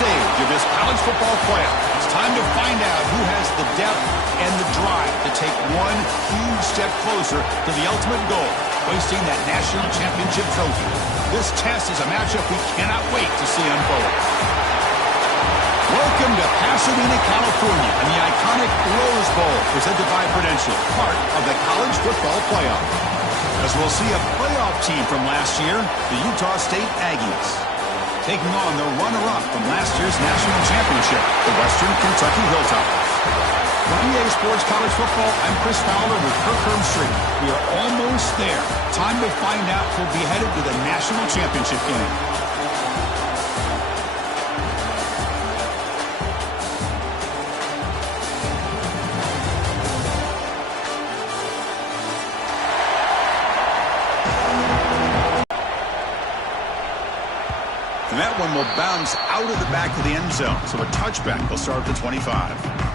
stage of this college football playoff. It's time to find out who has the depth and the drive to take one huge step closer to the ultimate goal, hoisting that national championship trophy. This test is a matchup we cannot wait to see unfold. Welcome to Pasadena, California, and the iconic Rose Bowl, presented by Prudential, part of the college football playoff. As we'll see a playoff team from last year, the Utah State Aggies, taking on the runner-up from last year's national championship, the Western Kentucky Hilltoppers. For EA Sports College Football, I'm Chris Fowler with Kirk Herbstreit. We are almost there. Time to find out who'll be headed to the national championship game. And that one will bounce out of the back of the end zone. So a touchback will start at the 25.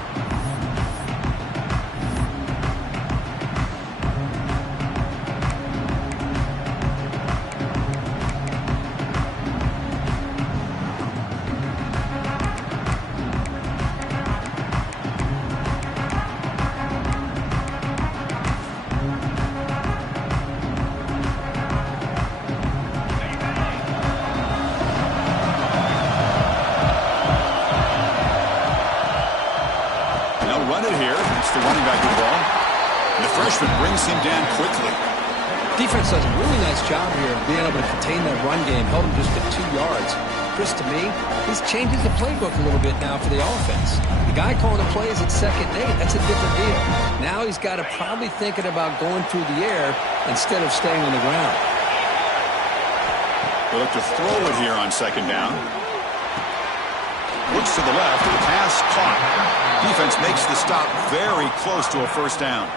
The running back involved. The freshman brings him down quickly. Defense does a really nice job here of being able to contain that run game. Held him just at 2 yards. Chris, to me, he's changing the playbook a little bit now for the offense. The guy calling the plays at 2nd and 8, that's a different deal. Now he's got to probably thinking about going through the air instead of staying on the ground. They look to throw it here on 2nd down. Looks to the left, the pass caught. Defense makes the stop very close to a 1st down.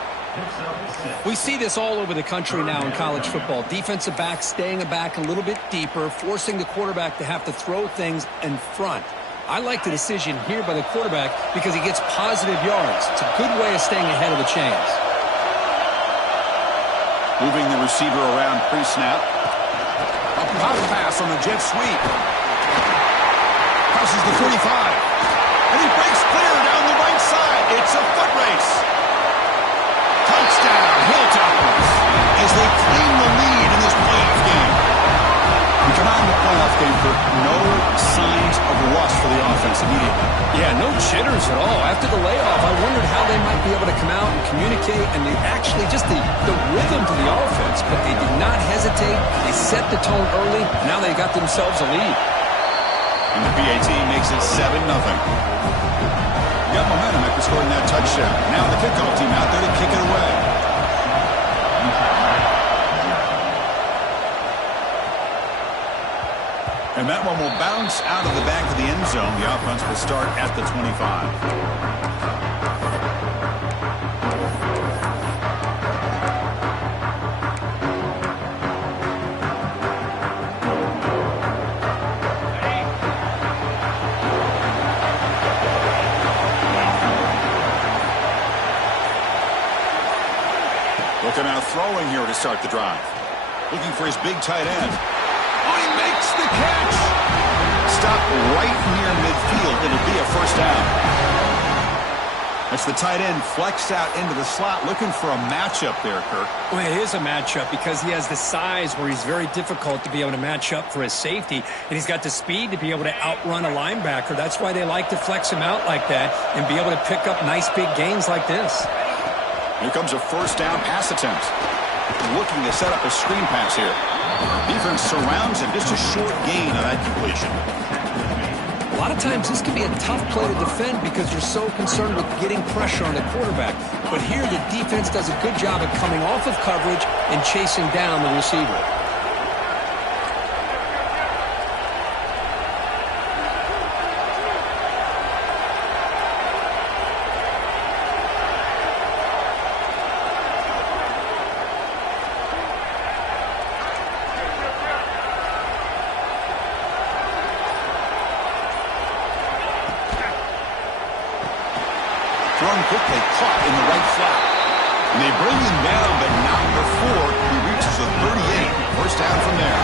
We see this all over the country now in college football. Defensive backs staying back a little bit deeper, forcing the quarterback to have to throw things in front. I like the decision here by the quarterback because he gets positive yards. It's a good way of staying ahead of the chains. Moving the receiver around pre-snap. A pop pass on the jet sweep. Crosses the 35. And he breaks clear down the right side. It's a foot race. Touchdown, Hilltoppers, as they claim the lead in this playoff game. We come out in the playoff game for no signs of rust for the offense immediately. Yeah, no jitters at all. After the layoff, I wondered how they might be able to come out and communicate, and they actually just the rhythm to the offense. But they did not hesitate. They set the tone early. Now they got themselves a lead. And the PAT makes it 7-0. Got momentum after scoring that touchdown. Now the kickoff team out there to kick it away. And that one will bounce out of the back of the end zone. The offense will start at the 25. Looking out throwing here to start the drive. Looking for his big tight end. Oh, he makes the catch. Stop right near midfield. It'll be a 1st down. That's the tight end flexed out into the slot, looking for a matchup there, Kirk. Well, it is a matchup because he has the size where he's very difficult to be able to match up for his safety, and he's got the speed to be able to outrun a linebacker. That's why they like to flex him out like that and be able to pick up nice big gains like this. Here comes a 1st down pass attempt. Looking to set up a screen pass here. Defense surrounds him. Just a short gain on that completion. A lot of times this can be a tough play to defend because you're so concerned with getting pressure on the quarterback. But here the defense does a good job of coming off of coverage and chasing down the receiver. Thrown quickly, caught in the right flat. And they bring him down, but not before he reaches the 38. 1st down from there.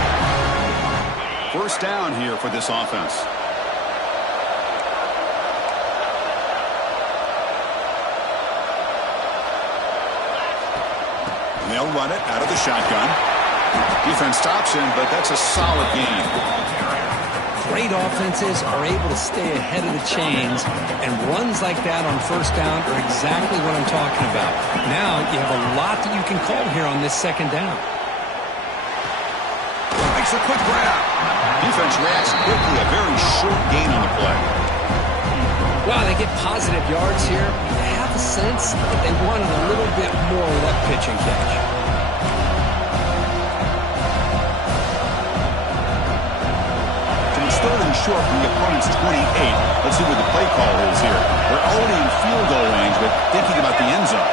1st down here for this offense. they'll run it out of the shotgun. Defense stops him, but that's a solid gain. Great offenses are able to stay ahead of the chains, and runs like that on first down are exactly what I'm talking about. Now you have a lot that you can call here on this second down. Makes a quick grab. Defense reacts quickly, a very short gain on the play. Wow, they get positive yards here. I have a sense that they wanted a little bit more with that pitch and catch. It's third and short from the opponent's 28. Let's see what the play call is here. They're already in field goal range, but thinking about the end zone.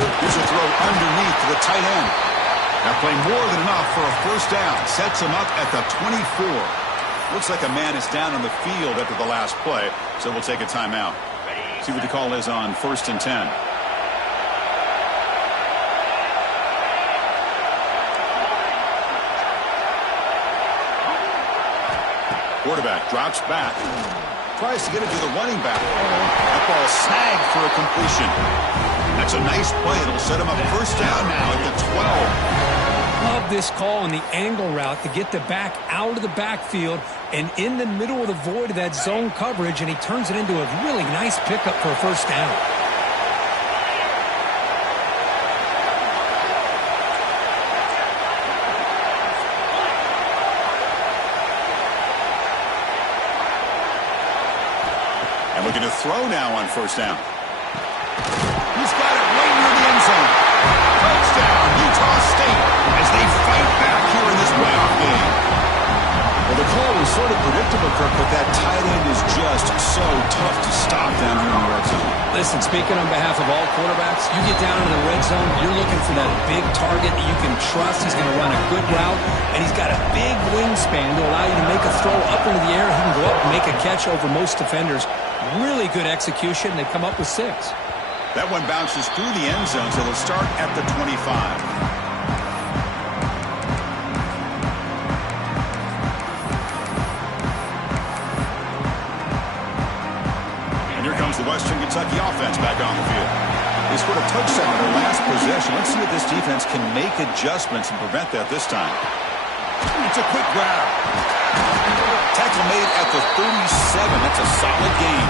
Here's a throw underneath to the tight end. Now play more than enough for a first down. Sets him up at the 24. Looks like a man is down on the field after the last play, so we'll take a timeout. See what the call is on 1st and 10. Quarterback drops back. Tries to get it to the running back. That ball snagged for a completion. That's a nice play. It'll set him up first down now at the 12. Love this call on the angle route to get the back out of the backfield and in the middle of the void of that zone coverage, and he turns it into a really nice pickup for a first down. And looking to throw now on first down. He's got it right near the end zone. Touchdown, Utah State, as they fight back here in this playoff game. Well, the call was sort of predictable, Kirk, but that tight end is just so tough to stop down here in the red zone. Listen, speaking on behalf of all quarterbacks, you get down in the red zone, you're looking for that big target that you can trust. He's going to run a good route, and he's got a big wingspan to allow you to make a throw up into the air. He can go up and make a catch over most defenders. Really good execution. They come up with 6. That one bounces through the end zone, so they'll start at the 25. And here comes the Western Kentucky offense back on the field. They scored a touchdown in their last possession. Let's see if this defense can make adjustments and prevent that this time. It's a quick grab. Tackle made at the 37. That's a solid gain.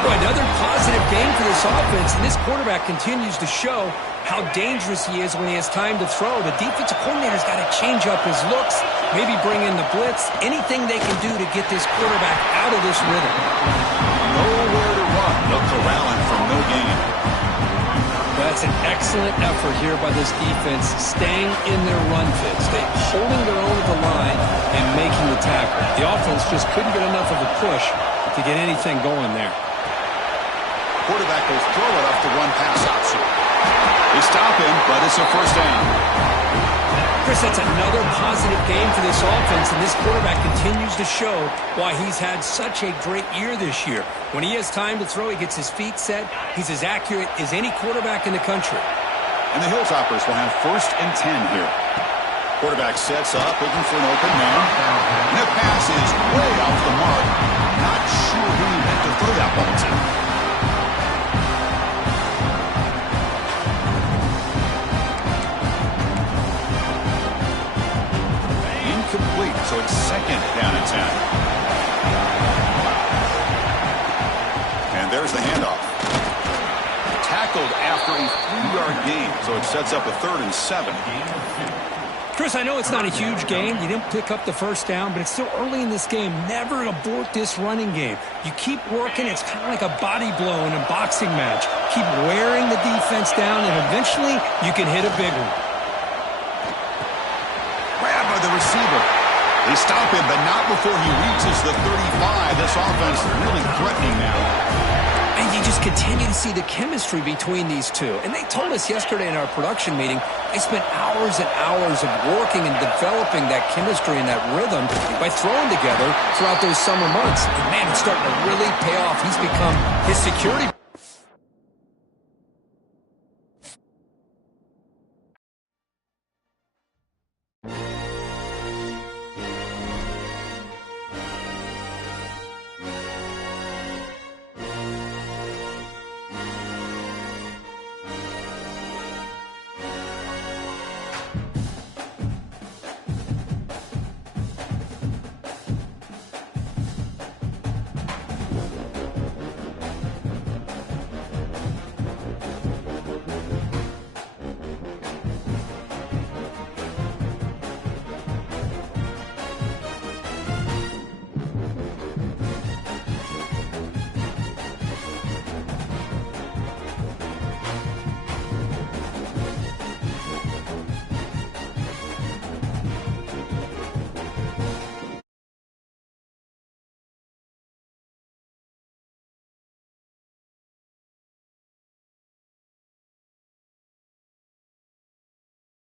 Boy, another positive game for this offense, and this quarterback continues to show how dangerous he is when he has time to throw. The defensive coordinator's got to change up his looks, maybe bring in the blitz, anything they can do to get this quarterback out of this rhythm. Nowhere to run. They'll corral him from no gain. That's an excellent effort here by this defense, staying in their run fit, holding their own at the line and making the tackle. The offense just couldn't get enough of a push to get anything going there. Quarterback will throw it off the one pass option. They stop him, but it's a first down. Chris, that's another positive game for this offense, and this quarterback continues to show why he's had such a great year this year. When he has time to throw, he gets his feet set. He's as accurate as any quarterback in the country. And the Hilltoppers will have 1st and 10 here. Quarterback sets up, looking for an open man. And the pass is way off the mark. Not sure who he meant to throw that ball to. Incomplete, so it's 2nd down and 10. And there's the handoff. Tackled after a 3-yard gain, so it sets up a 3rd and 7. Chris, I know it's not a huge game. You didn't pick up the first down, but it's still early in this game. Never abort this running game. You keep working. It's kind of like a body blow in a boxing match. Keep wearing the defense down, and eventually you can hit a big one. Grab by the receiver. They stop him, but not before he reaches the 35. This offense really threatening now. And you just continue to see the chemistry between these two. And they told us yesterday in our production meeting, they spent hours and hours of working and developing that chemistry and that rhythm by throwing together throughout those summer months. And man, it's starting to really pay off. He's become his security.